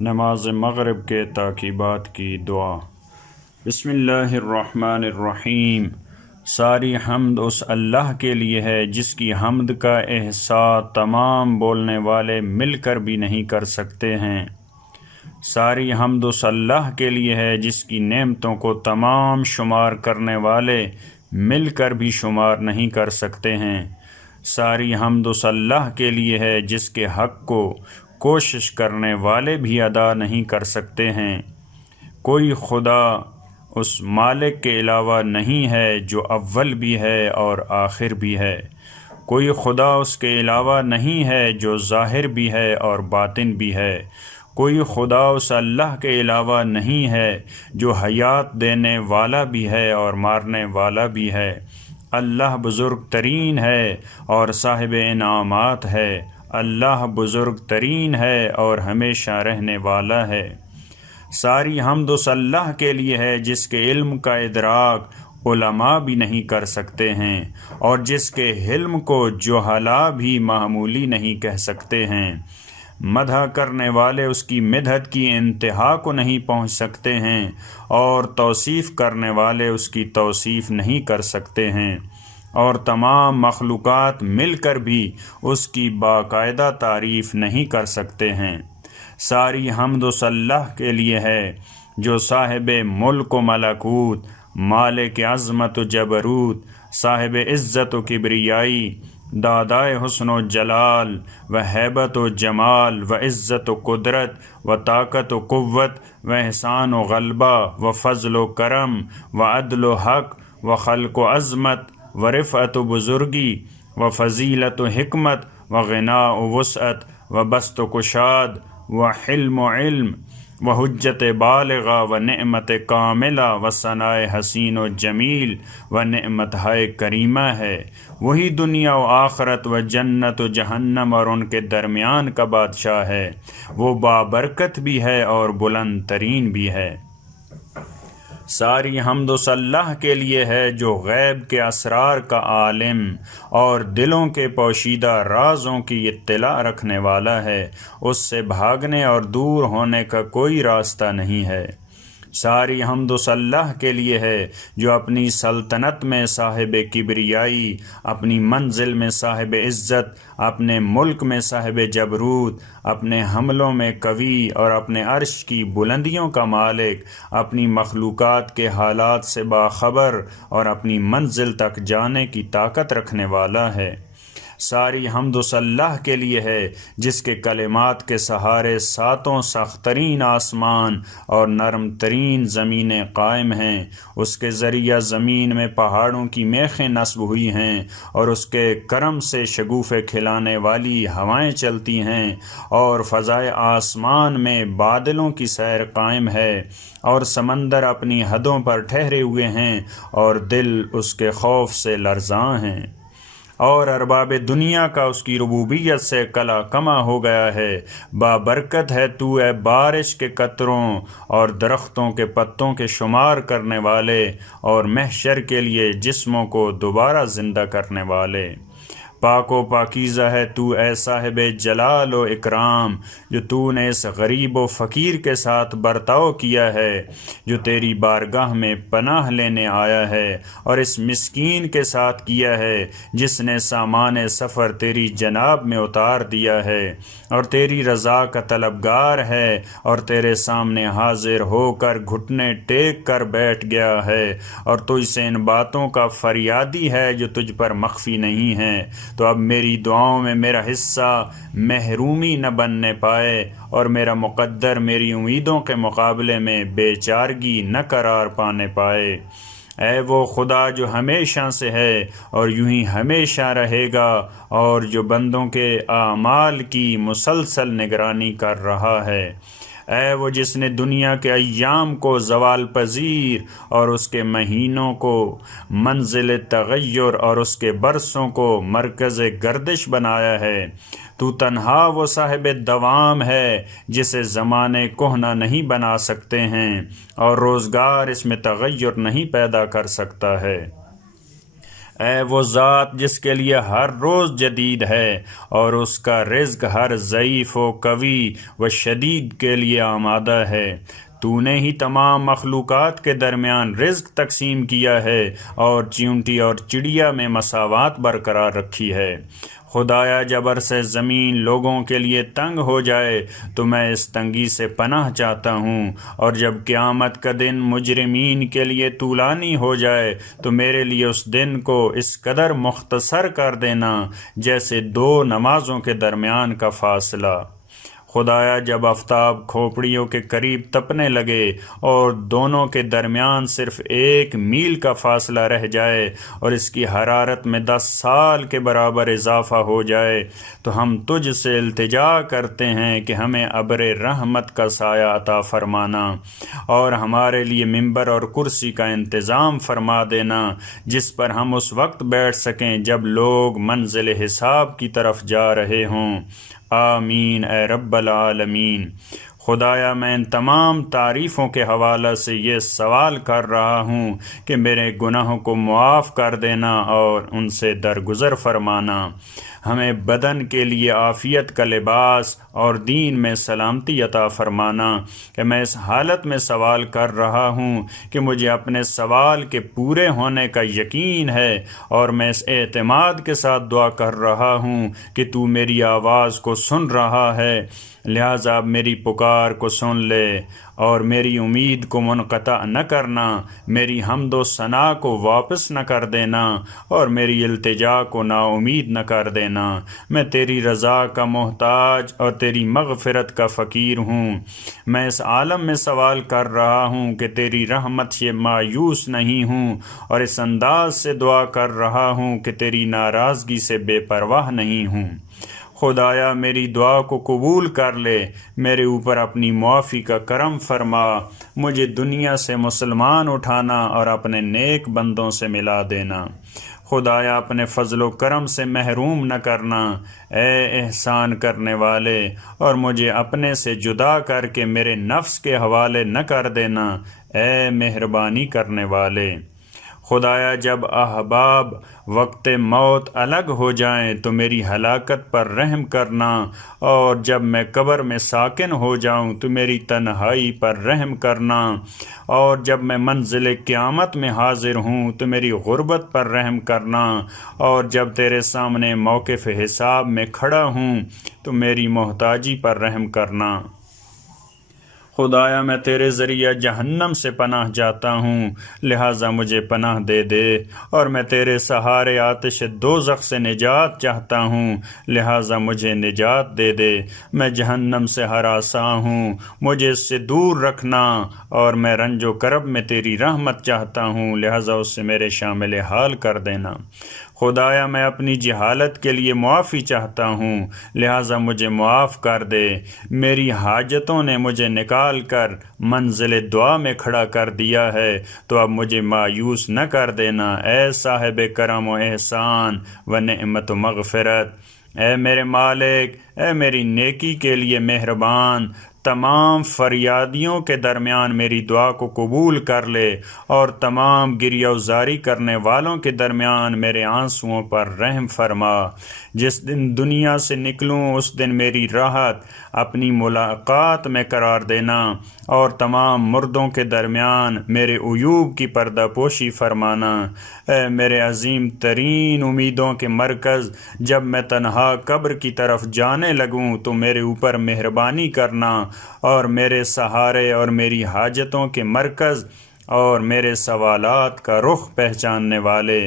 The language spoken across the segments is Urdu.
نماز مغرب کے تاکیبات کی دعا۔ بسم اللہ الرحمن الرحیم۔ ساری حمد اس اللہ کے لیے ہے جس کی حمد کا احصاء تمام بولنے والے مل کر بھی نہیں کر سکتے ہیں۔ ساری حمد اس اللہ کے لیے ہے جس کی نعمتوں کو تمام شمار کرنے والے مل کر بھی شمار نہیں کر سکتے ہیں۔ ساری حمد اس اللہ کے لیے ہے جس کے حق کو کوشش کرنے والے بھی ادا نہیں کر سکتے ہیں۔ کوئی خدا اس مالک کے علاوہ نہیں ہے جو اول بھی ہے اور آخر بھی ہے۔ کوئی خدا اس کے علاوہ نہیں ہے جو ظاہر بھی ہے اور باطن بھی ہے۔ کوئی خدا اس اللہ کے علاوہ نہیں ہے جو حیات دینے والا بھی ہے اور مارنے والا بھی ہے۔ اللہ بزرگ ترین ہے اور صاحب انعامات ہے۔ اللہ بزرگ ترین ہے اور ہمیشہ رہنے والا ہے۔ ساری حمد اس اللہ کے لیے ہے جس کے علم کا ادراک علماء بھی نہیں کر سکتے ہیں اور جس کے علم کو جہلاء بھی معمولی نہیں کہہ سکتے ہیں۔ مدح کرنے والے اس کی مدحت کی انتہا کو نہیں پہنچ سکتے ہیں اور توصیف کرنے والے اس کی توصیف نہیں کر سکتے ہیں، اور تمام مخلوقات مل کر بھی اس کی باقاعدہ تعریف نہیں کر سکتے ہیں۔ ساری حمد اس اللہ کے لیے ہے جو صاحب ملک و ملکوت، مالک عظمت و جبروت، صاحب عزت و کبریائی، دادائے حسن و جلال و ہیبت و جمال و عزت و قدرت و طاقت و قوت و احسان و غلبہ و فضل و کرم و عدل و حق و خلق و عظمت و رفعت و بزرگی و فضیلت و حکمت و غنا و وسعت و بسط و کشاد و حلم و علم و حجت بالغہ و نعمت کاملہ و ثناء حسین و جمیل و نعمت ہائے کریمہ ہے۔ وہی دنیا و آخرت و جنت و جہنم اور ان کے درمیان کا بادشاہ ہے۔ وہ بابرکت بھی ہے اور بلند ترین بھی ہے۔ ساری حمد اس اللہ کے لیے ہے جو غیب کے اسرار کا عالم اور دلوں کے پوشیدہ رازوں کی اطلاع رکھنے والا ہے۔ اس سے بھاگنے اور دور ہونے کا کوئی راستہ نہیں ہے۔ ساری حمد اس اللہ کے لیے ہے جو اپنی سلطنت میں صاحب کبریائی، اپنی منزل میں صاحب عزت، اپنے ملک میں صاحب جبروت، اپنے حملوں میں قوی اور اپنے عرش کی بلندیوں کا مالک، اپنی مخلوقات کے حالات سے باخبر اور اپنی منزل تک جانے کی طاقت رکھنے والا ہے۔ ساری حمد اس اللہ کے لیے ہے جس کے کلمات کے سہارے ساتوں سخت ترین آسمان اور نرم ترین زمینیں قائم ہیں۔ اس کے ذریعہ زمین میں پہاڑوں کی میخیں نصب ہوئی ہیں اور اس کے کرم سے شگوفے کھلانے والی ہوائیں چلتی ہیں، اور فضائے آسمان میں بادلوں کی سیر قائم ہے، اور سمندر اپنی حدوں پر ٹھہرے ہوئے ہیں اور دل اس کے خوف سے لرزاں ہیں، اور ارباب دنیا کا اس کی ربوبیت سے کلا کما ہو گیا ہے۔ بابرکت ہے تو اے بارش کے قطروں اور درختوں کے پتوں کے شمار کرنے والے، اور محشر کے لیے جسموں کو دوبارہ زندہ کرنے والے۔ پاک و پاکیزہ ہے تو اے صاحب جلال و اکرام جو تو نے اس غریب و فقیر کے ساتھ برتاؤ کیا ہے جو تیری بارگاہ میں پناہ لینے آیا ہے، اور اس مسکین کے ساتھ کیا ہے جس نے سامان سفر تیری جناب میں اتار دیا ہے اور تیری رضا کا طلبگار ہے، اور تیرے سامنے حاضر ہو کر گھٹنے ٹیک کر بیٹھ گیا ہے، اور تجھ سے ان باتوں کا فریادی ہے جو تجھ پر مخفی نہیں ہیں۔ تو اب میری دعاؤں میں میرا حصہ محرومی نہ بننے پائے، اور میرا مقدر میری امیدوں کے مقابلے میں بے چارگی نہ قرار پانے پائے۔ اے وہ خدا جو ہمیشہ سے ہے اور یوں ہی ہمیشہ رہے گا، اور جو بندوں کے اعمال کی مسلسل نگرانی کر رہا ہے۔ اے وہ جس نے دنیا کے ایام کو زوال پذیر اور اس کے مہینوں کو منزل تغیر اور اس کے برسوں کو مرکز گردش بنایا ہے۔ تو تنہا وہ صاحب دوام ہے جسے زمانے کہنہ نہیں بنا سکتے ہیں اور روزگار اس میں تغیر نہیں پیدا کر سکتا ہے۔ اے وہ ذات جس کے لیے ہر روز جدید ہے اور اس کا رزق ہر ضعیف و قوی و شدید کے لیے آمادہ ہے۔ تو نے ہی تمام مخلوقات کے درمیان رزق تقسیم کیا ہے اور چیونٹی اور چڑیا میں مساوات برقرار رکھی ہے۔ خدایا جب عرصہ زمین لوگوں کے لیے تنگ ہو جائے تو میں اس تنگی سے پناہ چاہتا ہوں، اور جب قیامت کا دن مجرمین کے لیے طولانی ہو جائے تو میرے لیے اس دن کو اس قدر مختصر کر دینا جیسے دو نمازوں کے درمیان کا فاصلہ۔ خدایا جب آفتاب کھوپڑیوں کے قریب تپنے لگے اور دونوں کے درمیان صرف 1 میل کا فاصلہ رہ جائے اور اس کی حرارت میں 10 سال کے برابر اضافہ ہو جائے تو ہم تجھ سے التجا کرتے ہیں کہ ہمیں ابر رحمت کا سایہ عطا فرمانا اور ہمارے لیے ممبر اور کرسی کا انتظام فرما دینا جس پر ہم اس وقت بیٹھ سکیں جب لوگ منزل حساب کی طرف جا رہے ہوں۔ آمین اے رب العالمین۔ خدایا میں ان تمام تعریفوں کے حوالے سے یہ سوال کر رہا ہوں کہ میرے گناہوں کو معاف کر دینا اور ان سے درگزر فرمانا، ہمیں بدن کے لیے عافیت کا لباس اور دین میں سلامتی عطا فرمانا کہ میں اس حالت میں سوال کر رہا ہوں کہ مجھے اپنے سوال کے پورے ہونے کا یقین ہے، اور میں اس اعتماد کے ساتھ دعا کر رہا ہوں کہ تو میری آواز کو سن رہا ہے، لہٰذا میری پکار کو سن لے اور میری امید کو منقطع نہ کرنا، میری حمد و ثنا کو واپس نہ کر دینا اور میری التجا کو نا امید نہ کر دینا۔ میں تیری رضا کا محتاج اور تیری مغفرت کا فقیر ہوں۔ میں اس عالم میں سوال کر رہا ہوں کہ تیری رحمت سے مایوس نہیں ہوں، اور اس انداز سے دعا کر رہا ہوں کہ تیری ناراضگی سے بے پرواہ نہیں ہوں۔ خدایا میری دعا کو قبول کر لے، میرے اوپر اپنی معافی کا کرم فرما، مجھے دنیا سے مسلمان اٹھانا اور اپنے نیک بندوں سے ملا دینا۔ خدایا اپنے فضل و کرم سے محروم نہ کرنا، اے احسان کرنے والے، اور مجھے اپنے سے جدا کر کے میرے نفس کے حوالے نہ کر دینا، اے مہربانی کرنے والے۔ خدایا جب احباب وقت موت الگ ہو جائیں تو میری ہلاکت پر رحم کرنا، اور جب میں قبر میں ساکن ہو جاؤں تو میری تنہائی پر رحم کرنا، اور جب میں منزل قیامت میں حاضر ہوں تو میری غربت پر رحم کرنا، اور جب تیرے سامنے موقف حساب میں کھڑا ہوں تو میری محتاجی پر رحم کرنا۔ خدایا میں تیرے ذریعہ جہنم سے پناہ جاتا ہوں، لہٰذا مجھے پناہ دے دے، اور میں تیرے سہارے آتش دوزخ سے نجات چاہتا ہوں، لہٰذا مجھے نجات دے دے۔ میں جہنم سے ہراساں ہوں، مجھے اس سے دور رکھنا، اور میں رنج و کرب میں تیری رحمت چاہتا ہوں، لہٰذا اس سے میرے شامل حال کر دینا۔ خدایا میں اپنی جہالت کے لیے معافی چاہتا ہوں، لہٰذا مجھے معاف کر دے۔ میری حاجتوں نے مجھے نکال کر منزل دعا میں کھڑا کر دیا ہے، تو اب مجھے مایوس نہ کر دینا، اے صاحب کرم و احسان و نعمت و مغفرت۔ اے میرے مالک، اے میری نیکی کے لیے مہربان، تمام فریادیوں کے درمیان میری دعا کو قبول کر لے، اور تمام گریہ وزاری کرنے والوں کے درمیان میرے آنسوؤں پر رحم فرما۔ جس دن دنیا سے نکلوں اس دن میری راحت اپنی ملاقات میں قرار دینا، اور تمام مردوں کے درمیان میرے عیوب کی پردہ پوشی فرمانا۔ اے میرے عظیم ترین امیدوں کے مرکز، جب میں تنہا قبر کی طرف جانے لگوں تو میرے اوپر مہربانی کرنا، اور میرے سہارے اور میری حاجتوں کے مرکز اور میرے سوالات کا رخ پہچاننے والے،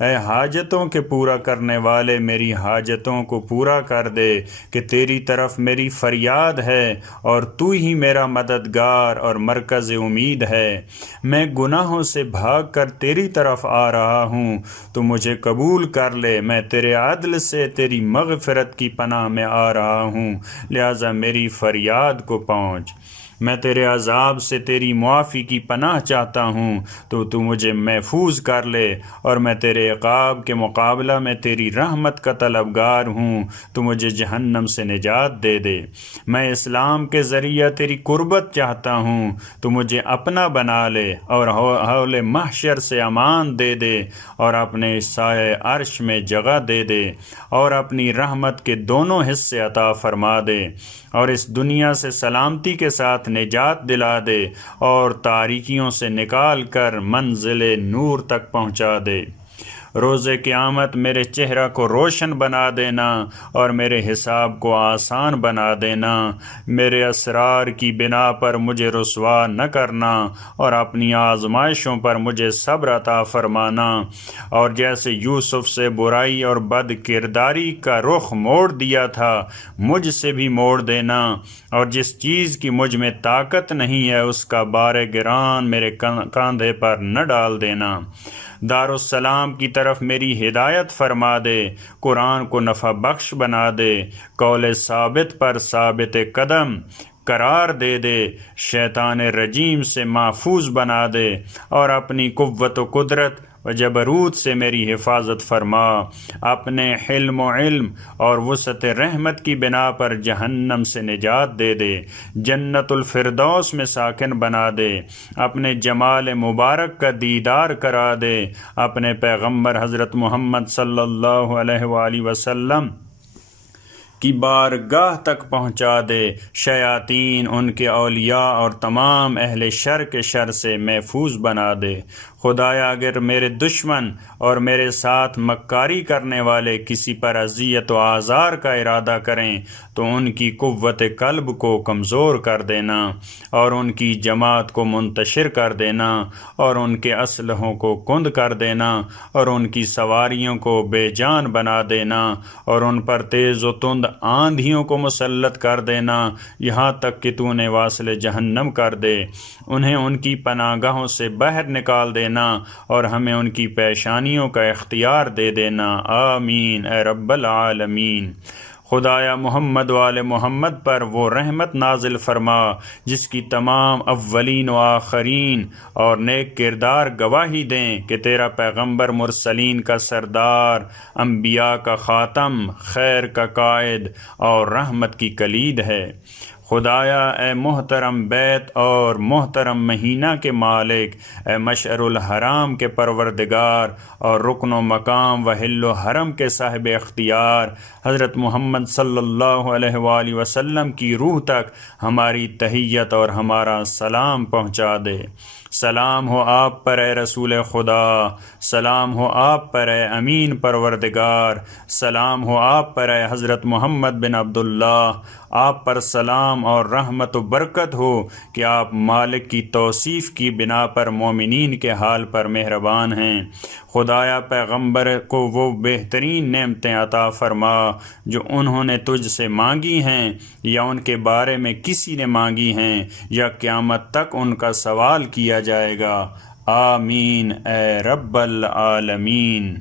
اے حاجتوں کے پورا کرنے والے، میری حاجتوں کو پورا کر دے کہ تیری طرف میری فریاد ہے اور تو ہی میرا مددگار اور مرکز امید ہے۔ میں گناہوں سے بھاگ کر تیری طرف آ رہا ہوں، تو مجھے قبول کر لے۔ میں تیرے عدل سے تیری مغفرت کی پناہ میں آ رہا ہوں، لہٰذا میری فریاد کو پہنچ۔ میں تیرے عذاب سے تیری معافی کی پناہ چاہتا ہوں، تو مجھے محفوظ کر لے، اور میں تیرے عقاب کے مقابلہ میں تیری رحمت کا طلبگار ہوں، تو مجھے جہنم سے نجات دے دے۔ میں اسلام کے ذریعہ تیری قربت چاہتا ہوں، تو مجھے اپنا بنا لے، اور حول محشر سے امان دے دے، اور اپنے سائے عرش میں جگہ دے دے، اور اپنی رحمت کے دونوں حصے عطا فرما دے، اور اس دنیا سے سلامتی کے ساتھ نجات دلا دے، اور تاریکیوں سے نکال کر منزل نور تک پہنچا دے۔ روز قیامت میرے چہرہ کو روشن بنا دینا، اور میرے حساب کو آسان بنا دینا۔ میرے اسرار کی بنا پر مجھے رسوا نہ کرنا، اور اپنی آزمائشوں پر مجھے صبر عطا فرمانا، اور جیسے یوسف سے برائی اور بد کرداری کا رخ موڑ دیا تھا، مجھ سے بھی موڑ دینا، اور جس چیز کی مجھ میں طاقت نہیں ہے اس کا بار گران میرے کاندھے پر نہ ڈال دینا۔ دارالسلام کی طرف میری ہدایت فرما دے، قرآن کو نفع بخش بنا دے، قول ثابت پر ثابت قدم قرار دے دے، شیطان رجیم سے محفوظ بنا دے، اور اپنی قوت و قدرت و جبروت سے میری حفاظت فرما۔ اپنے حلم و علم اور وسعت رحمت کی بنا پر جہنم سے نجات دے دے، جنت الفردوس میں ساکن بنا دے، اپنے جمال مبارک کا دیدار کرا دے، اپنے پیغمبر حضرت محمد صلی اللہ علیہ وآلہ وسلم کی بارگاہ تک پہنچا دے، شیاطین، ان کے اولیاء اور تمام اہل شر کے شر سے محفوظ بنا دے۔ خدایا اگر میرے دشمن اور میرے ساتھ مکاری کرنے والے کسی پر اذیت و آزار کا ارادہ کریں تو ان کی قوت قلب کو کمزور کر دینا، اور ان کی جماعت کو منتشر کر دینا، اور ان کے اسلحوں کو کند کر دینا، اور ان کی سواریوں کو بے جان بنا دینا، اور ان پر تیز و تند آندھیوں کو مسلط کر دینا، یہاں تک کہ تو انہیں واصل جہنم کر دے۔ انہیں ان کی پناہ گاہوں سے باہر نکال دینا، اور ہمیں ان کی پیشانیوں کا اختیار دے دینا۔ آمین اے رب العالمین۔ خدایا محمد وآل محمد پر وہ رحمت نازل فرما جس کی تمام اولین و آخرین اور نیک کردار گواہی دیں کہ تیرا پیغمبر مرسلین کا سردار، انبیاء کا خاتم، خیر کا قائد اور رحمت کی کلید ہے۔ خدایا اے محترم بیت اور محترم مہینہ کے مالک، اے مشعر الحرام کے پروردگار اور رکن و مقام و حل و حرم کے صاحب اختیار، حضرت محمد صلی اللہ علیہ وآلہ وسلم کی روح تک ہماری تحیت اور ہمارا سلام پہنچا دے۔ سلام ہو آپ پر اے رسول خدا، سلام ہو آپ پر اے امین پروردگار، سلام ہو آپ پر اے حضرت محمد بن عبداللہ، آپ پر سلام اور رحمت و برکت ہو کہ آپ مالک کی توصیف کی بنا پر مومنین کے حال پر مہربان ہیں۔ خدایا پیغمبر کو وہ بہترین نعمتیں عطا فرما جو انہوں نے تجھ سے مانگی ہیں یا ان کے بارے میں کسی نے مانگی ہیں یا قیامت تک ان کا سوال کیا جائے گا۔ آمین اے رب العالمین۔